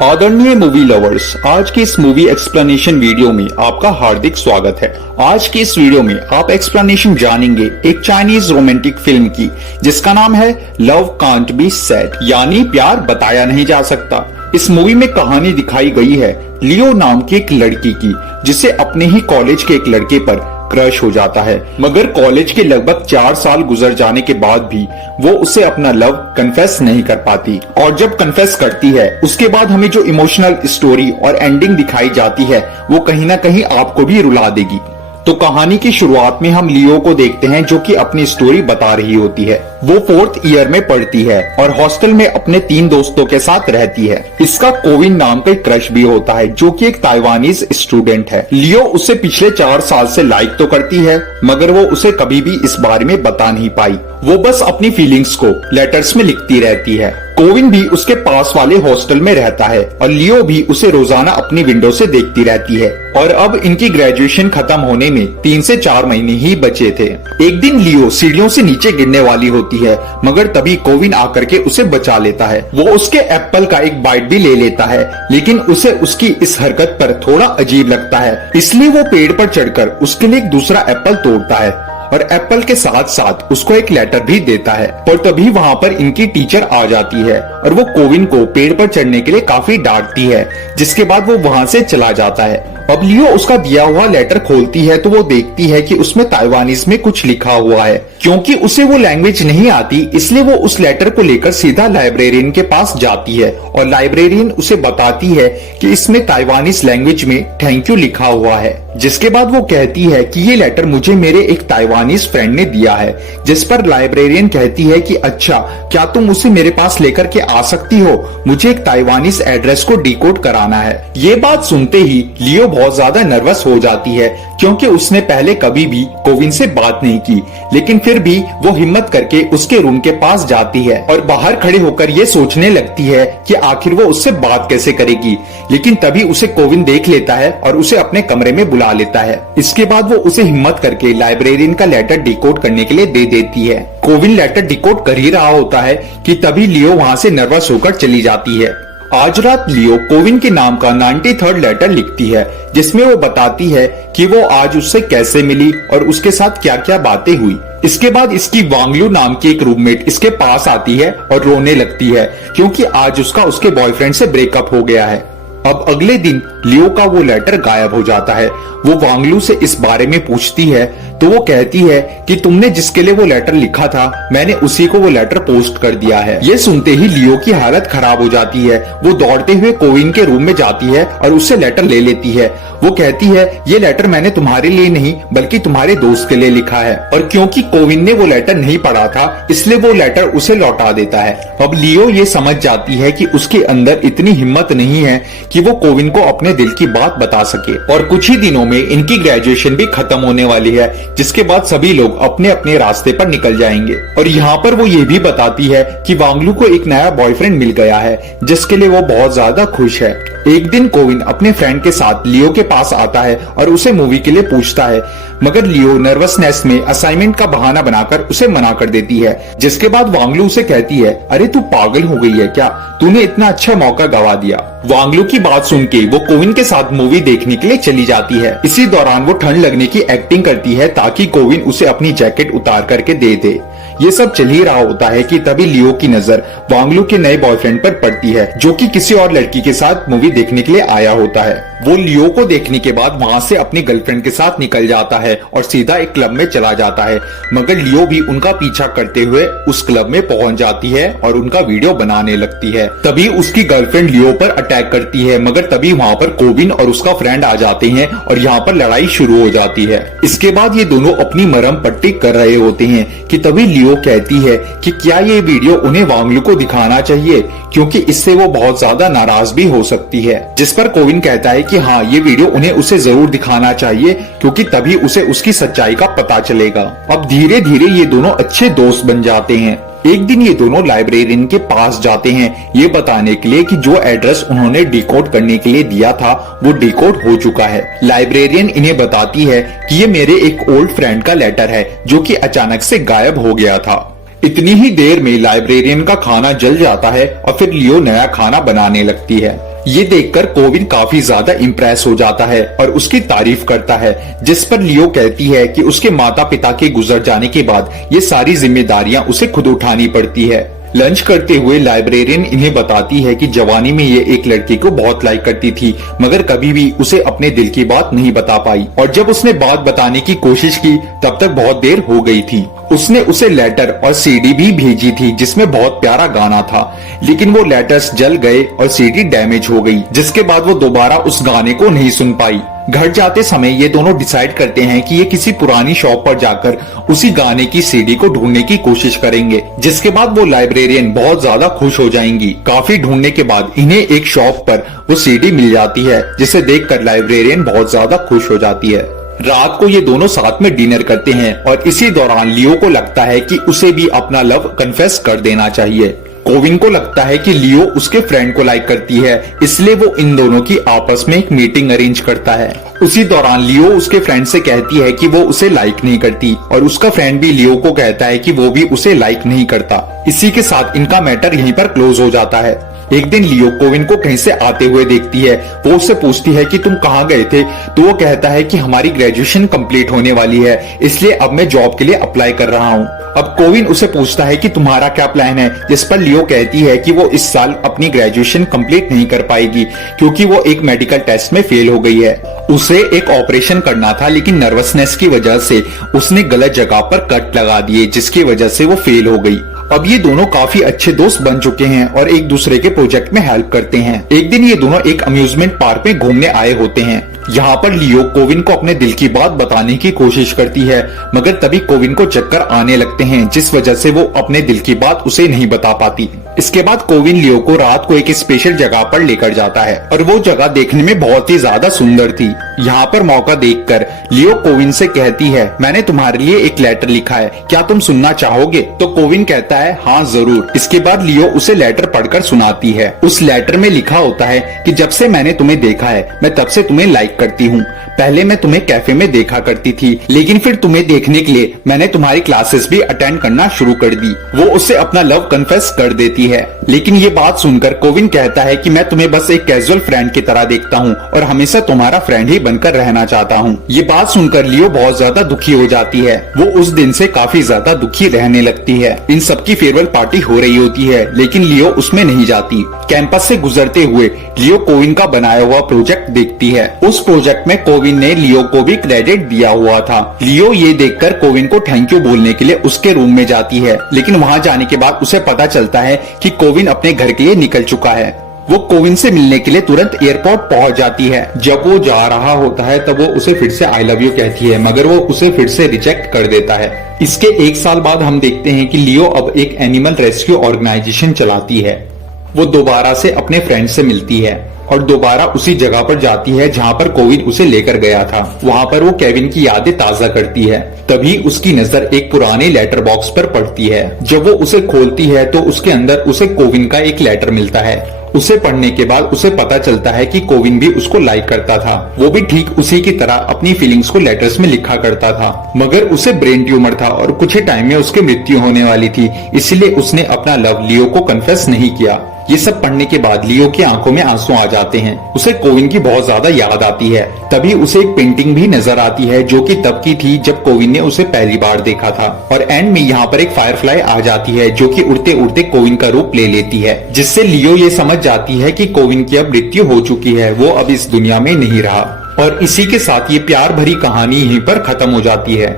आदरणीय movie lovers, आज की इस मूवी एक्सप्लेनेशन वीडियो में आपका हार्दिक स्वागत है। आज की इस वीडियो में आप एक्सप्लेनेशन जानेंगे एक चाइनीज रोमांटिक फिल्म की, जिसका नाम है लव कांट बी सेड, यानी प्यार बताया नहीं जा सकता। इस मूवी में कहानी दिखाई गई है लियो नाम की एक लड़की की, जिसे अपने ही कॉलेज के एक लड़के पर क्रश हो जाता है, मगर कॉलेज के लगभग 4 साल गुजर जाने के बाद भी वो उसे अपना लव कन्फेस नहीं कर पाती। और जब कन्फेस करती है, उसके बाद हमें जो इमोशनल स्टोरी और एंडिंग दिखाई जाती है वो कहीं ना कहीं आपको भी रुला देगी। तो कहानी की शुरुआत में हम लियो को देखते हैं, जो कि अपनी स्टोरी बता रही होती है। वो 4th ईयर में पढ़ती है और हॉस्टल में अपने 3 दोस्तों के साथ रहती है। इसका कोविन नाम का क्रश भी होता है, जो कि एक ताइवानीज स्टूडेंट है। लियो उसे पिछले 4 साल से लाइक तो करती है, मगर वो उसे कभी भी इस बारे में बता नहीं पाई। वो बस अपनी फीलिंग्स को लेटर्स में लिखती रहती है। कोविन भी उसके पास वाले हॉस्टल में रहता है और लियो भी उसे रोजाना अपनी विंडो से देखती रहती है। और अब इनकी ग्रेजुएशन खत्म होने में 3 से 4 महीने ही बचे थे। एक दिन लियो सीढ़ियों से नीचे गिरने वाली होती है, मगर तभी कोविन आकर के उसे बचा लेता है। वो उसके एप्पल का एक बाइट भी ले लेता है, लेकिन उसे उसकी इस हरकत पर थोड़ा अजीब लगता है, इसलिए वो पेड़ पर चढ़कर उसके लिए एक दूसरा एप्पल तोड़ता है और एप्पल के साथ साथ उसको एक लेटर भी देता है। और तभी वहाँ पर इनकी टीचर आ जाती है और वो कोविन को पेड़ पर चढ़ने के लिए काफी डांटती है, जिसके बाद वो वहाँ से चला जाता है। अब लियो उसका दिया हुआ लेटर खोलती है तो वो देखती है कि उसमें ताइवानीज में कुछ लिखा हुआ है। क्योंकि उसे वो लैंग्वेज नहीं आती, इसलिए वो उस लेटर को लेकर सीधा लाइब्रेरियन के पास जाती है और लाइब्रेरियन उसे बताती है कि इसमें ताइवानीज लैंग्वेज में थैंक यू लिखा हुआ है। जिसके बाद वो कहती है कि ये लेटर मुझे मेरे एक ताइवानीज फ्रेंड ने दिया है। जिस पर लाइब्रेरियन कहती है कि अच्छा, क्या तुम उसे मेरे पास लेकर के आ सकती हो? मुझे एक ताइवानीज एड्रेस को डिकोड कराना है। ये बात सुनते ही लियो बहुत ज्यादा नर्वस हो जाती है, क्योंकि उसने पहले कभी भी कोविन से बात नहीं की। लेकिन फिर भी वो हिम्मत करके उसके रूम के पास जाती है और बाहर खड़े होकर ये सोचने लगती है कि आखिर वो उससे बात कैसे करेगी। लेकिन तभी उसे कोविन देख लेता है और उसे अपने कमरे में बुला लेता है। इसके बाद वो उसे हिम्मत करके लाइब्रेरियन का लेटर डिकोड करने के लिए दे देती है। कोविन लेटर डिकोड कर ही रहा होता है कि तभी लियो वहाँ से नर्वस होकर चली जाती है। आज रात लियो कोविन के नाम का 93rd लेटर लिखती है, जिसमें वो बताती है कि वो आज उससे कैसे मिली और उसके साथ क्या क्या बातें हुई। इसके बाद इसकी वांगलू नाम की एक रूममेट इसके पास आती है और रोने लगती है, क्योंकि आज उसका उसके बॉयफ्रेंड से ब्रेकअप हो गया है। अब अगले दिन लियो का वो लेटर गायब हो जाता है। वो वांगलू से इस बारे में पूछती है तो वो कहती है कि तुमने जिसके लिए वो लेटर लिखा था, मैंने उसी को वो लेटर पोस्ट कर दिया है। ये सुनते ही लियो की हालत खराब हो जाती है। वो दौड़ते हुए कोविन के रूम में जाती है और उससे लेटर ले लेती है। वो कहती है ये लेटर मैंने तुम्हारे लिए नहीं बल्कि तुम्हारे दोस्त के लिए लिखा है। और क्योंकि कोविन ने वो लेटर नहीं पढ़ा था, इसलिए वो लेटर उसे लौटा देता है। अब लियो ये समझ जाती है कि उसके अंदर इतनी हिम्मत नहीं है कि वो कोविन को अपने दिल की बात बता सके। और कुछ ही दिनों में इनकी ग्रेजुएशन भी खत्म होने वाली है, जिसके बाद सभी लोग अपने अपने रास्ते पर निकल जाएंगे। और यहाँ पर वो ये भी बताती है कि वांगलू को एक नया बॉयफ्रेंड मिल गया है, जिसके लिए वो बहुत ज्यादा खुश है। एक दिन कोविन अपने फ्रेंड के साथ लियो के पास आता है और उसे मूवी के लिए पूछता है, मगर लियो नर्वसनेस में असाइनमेंट का बहाना बनाकर उसे मना कर देती है। जिसके बाद वांगलू उसे कहती है, अरे तू पागल हो गई है क्या? तूने इतना अच्छा मौका गवा दिया। वांगलू की बात सुन के वो कोविन के साथ मूवी देखने के लिए चली जाती है। इसी दौरान वो ठंड लगने की एक्टिंग करती है ताकि कोविन उसे अपनी जैकेट उतार करके दे दे। ये सब चल ही रहा होता है कि तभी लियो की नजर वांगलू के नए बॉयफ्रेंड पर पड़ती है, जो कि किसी और लड़की के साथ मूवी देखने के लिए आया होता है। वो लियो को देखने के बाद वहाँ से अपनी गर्लफ्रेंड के साथ निकल जाता है और सीधा एक क्लब में चला जाता है। मगर लियो भी उनका पीछा करते हुए उस क्लब में पहुंच जाती है और उनका वीडियो बनाने लगती है। तभी उसकी गर्लफ्रेंड लियो पर अटैक करती है, मगर तभी वहाँ पर कोविन और उसका फ्रेंड आ जाते हैं और यहाँ पर लड़ाई शुरू हो जाती है। इसके बाद ये दोनों अपनी मरहम पट्टी कर रहे होते हैं कि तभी लियो कहती है कि क्या ये वीडियो उन्हें वांगलू को दिखाना चाहिए, क्योंकि इससे वो बहुत ज्यादा नाराज भी हो सकती है। जिस पर कोविन कहता है कि हाँ, ये वीडियो उन्हें उसे जरूर दिखाना चाहिए, क्योंकि तभी उसे उसकी सच्चाई का पता चलेगा। अब धीरे धीरे ये दोनों अच्छे दोस्त बन जाते हैं। एक दिन ये दोनों लाइब्रेरियन के पास जाते हैं, ये बताने के लिए कि जो एड्रेस उन्होंने डिकोड करने के लिए दिया था वो डिकोड हो चुका है। लाइब्रेरियन इन्हें बताती है कि ये मेरे एक ओल्ड फ्रेंड का लेटर है, जो कि अचानक से गायब हो गया था। इतनी ही देर में लाइब्रेरियन का खाना जल जाता है और फिर लियो नया खाना बनाने लगती है। ये देखकर कोविन काफी ज्यादा इम्प्रेस हो जाता है और उसकी तारीफ करता है, जिस पर लियो कहती है कि उसके माता पिता के गुजर जाने के बाद ये सारी जिम्मेदारियां उसे खुद उठानी पड़ती है। लंच करते हुए लाइब्रेरियन इन्हें बताती है कि जवानी में ये एक लड़के को बहुत लाइक करती थी, मगर कभी भी उसे अपने दिल की बात नहीं बता पाई, और जब उसने बात बताने की कोशिश की तब तक बहुत देर हो गई थी। उसने उसे लेटर और सीडी भी भेजी थी जिसमें बहुत प्यारा गाना था, लेकिन वो लेटर्स जल गए और सीडी डैमेज हो गई, जिसके बाद वो दोबारा उस गाने को नहीं सुन पाई। घर जाते समय ये दोनों डिसाइड करते हैं कि ये किसी पुरानी शॉप पर जाकर उसी गाने की सीडी को ढूंढने की कोशिश करेंगे, जिसके बाद वो लाइब्रेरियन बहुत ज्यादा खुश हो जाएंगी। काफी ढूंढने के बाद इन्हें एक शॉप पर वो सीडी मिल जाती है, जिसे देखकर लाइब्रेरियन बहुत ज्यादा खुश हो जाती है। रात को ये दोनों साथ में डिनर करते हैं और इसी दौरान लियो को लगता है कि उसे भी अपना लव कन्फेस कर देना चाहिए। कोविन को लगता है कि लियो उसके फ्रेंड को लाइक करती है, इसलिए वो इन दोनों की आपस में एक मीटिंग अरेंज करता है। उसी दौरान लियो उसके फ्रेंड से कहती है कि वो उसे लाइक नहीं करती, और उसका फ्रेंड भी लियो को कहता है कि वो भी उसे लाइक नहीं करता। इसी के साथ इनका मैटर यहीं पर क्लोज हो जाता है। एक दिन लियो कोविन को कहीं से आते हुए देखती है। वो उससे पूछती है कि तुम कहाँ गए थे, तो वो कहता है कि हमारी ग्रेजुएशन कंप्लीट होने वाली है, इसलिए अब मैं जॉब के लिए अप्लाई कर रहा हूँ। अब कोविन उसे पूछता है कि तुम्हारा क्या प्लान है, जिस पर लियो कहती है कि वो इस साल अपनी ग्रेजुएशन कंप्लीट नहीं कर पाएगी क्योंकि वो एक मेडिकल टेस्ट में फेल हो गई है। उसे एक ऑपरेशन करना था, लेकिन नर्वसनेस की वजह से उसने गलत जगह पर कट लगा दिए, जिसकी वजह से वो फेल हो गई। अब ये दोनों काफी अच्छे दोस्त बन चुके हैं और एक दूसरे के प्रोजेक्ट में हेल्प करते हैं। एक दिन ये दोनों एक अम्यूजमेंट पार्क में घूमने आए होते हैं। यहाँ पर लियो कोविन को अपने दिल की बात बताने की कोशिश करती है, मगर तभी कोविन को चक्कर आने लगते हैं, जिस वजह से वो अपने दिल की बात उसे नहीं बता पाती। इसके बाद कोविन लियो को रात को एक स्पेशल जगह पर लेकर जाता है और वो जगह देखने में बहुत ही ज्यादा सुंदर थी। यहाँ पर मौका देखकर लियो कोविन से कहती है, मैंने तुम्हारे लिए एक लेटर लिखा है, क्या तुम सुनना चाहोगे? तो कोविन कहता है, हाँ जरूर। इसके बाद लियो उसे लेटर पढ़कर सुनाती है। उस लेटर में लिखा होता है कि जब से मैंने तुम्हें देखा है, मैं तब से तुम्हें लाइक करती हूँ। पहले मैं तुम्हें कैफे में देखा करती थी, लेकिन फिर तुम्हें देखने के लिए मैंने तुम्हारी क्लासेस भी अटेंड करना शुरू कर दी। वो उससे अपना लव कन्फेस कर देती है, लेकिन ये बात सुनकर कोविन कहता है कि मैं तुम्हें बस एक कैजुअल फ्रेंड की तरह देखता हूँ और हमेशा तुम्हारा फ्रेंड ही बनकर रहना चाहता हूँ। ये बात सुनकर लियो बहुत ज्यादा दुखी हो जाती है। वो उस दिन से काफी ज्यादा दुखी रहने लगती है। इन सबकी फेयरवेल पार्टी हो रही होती है, लेकिन लियो उसमें नहीं जाती। कैंपस से गुजरते हुए लियो कोविन का बनाया हुआ प्रोजेक्ट देखती है। उस प्रोजेक्ट में कोविन ने लियो को भी क्रेडिट दिया हुआ था। लियो ये देखकर कोविन को थैंक यू बोलने के लिए उसके रूम में जाती है, लेकिन वहाँ जाने के बाद उसे पता चलता है कि कोविन अपने घर के लिए निकल चुका है। वो कोविन से मिलने के लिए तुरंत एयरपोर्ट पहुंच जाती है। जब वो जा रहा होता है तब वो उसे फिर से आई लव यू कहती है, मगर वो उसे फिर से रिजेक्ट कर देता है। इसके एक साल बाद हम देखते हैं कि लियो अब एक एनिमल रेस्क्यू ऑर्गेनाइजेशन चलाती है। वो दोबारा से अपने फ्रेंड से मिलती है और दोबारा उसी जगह पर जाती है जहाँ पर कोविन उसे लेकर गया था। वहाँ पर वो केविन की यादें ताजा करती है। तभी उसकी नजर एक पुराने लेटर बॉक्स पर पड़ती है। जब वो उसे खोलती है तो उसके अंदर उसे कोविन का एक लेटर मिलता है। उसे पढ़ने के बाद उसे पता चलता है कि कोविन भी उसको लाइक करता था। वो भी ठीक उसी की तरह अपनी फीलिंग्स को लेटर्स में लिखा करता था, मगर उसे ब्रेन ट्यूमर था और कुछ ही टाइम में उसकी मृत्यु होने वाली थी, इसलिए उसने अपना लव लियो को कन्फेस नहीं किया। ये सब पढ़ने के बाद लियो की आंखों में आंसू आ जाते हैं। उसे कोविन की बहुत ज्यादा याद आती है। तभी उसे एक पेंटिंग भी नजर आती है जो कि तब की थी जब कोविन ने उसे पहली बार देखा था। और एंड में यहाँ पर एक फायरफ्लाई आ जाती है जो कि उड़ते उड़ते कोविन का रूप ले लेती है, जिससे लियो ये समझ जाती है कि कोविन की अब मृत्यु हो चुकी है, वो अब इस दुनिया में नहीं रहा। और इसी के साथ ये प्यार भरी कहानी यहीं पर खत्म हो जाती है।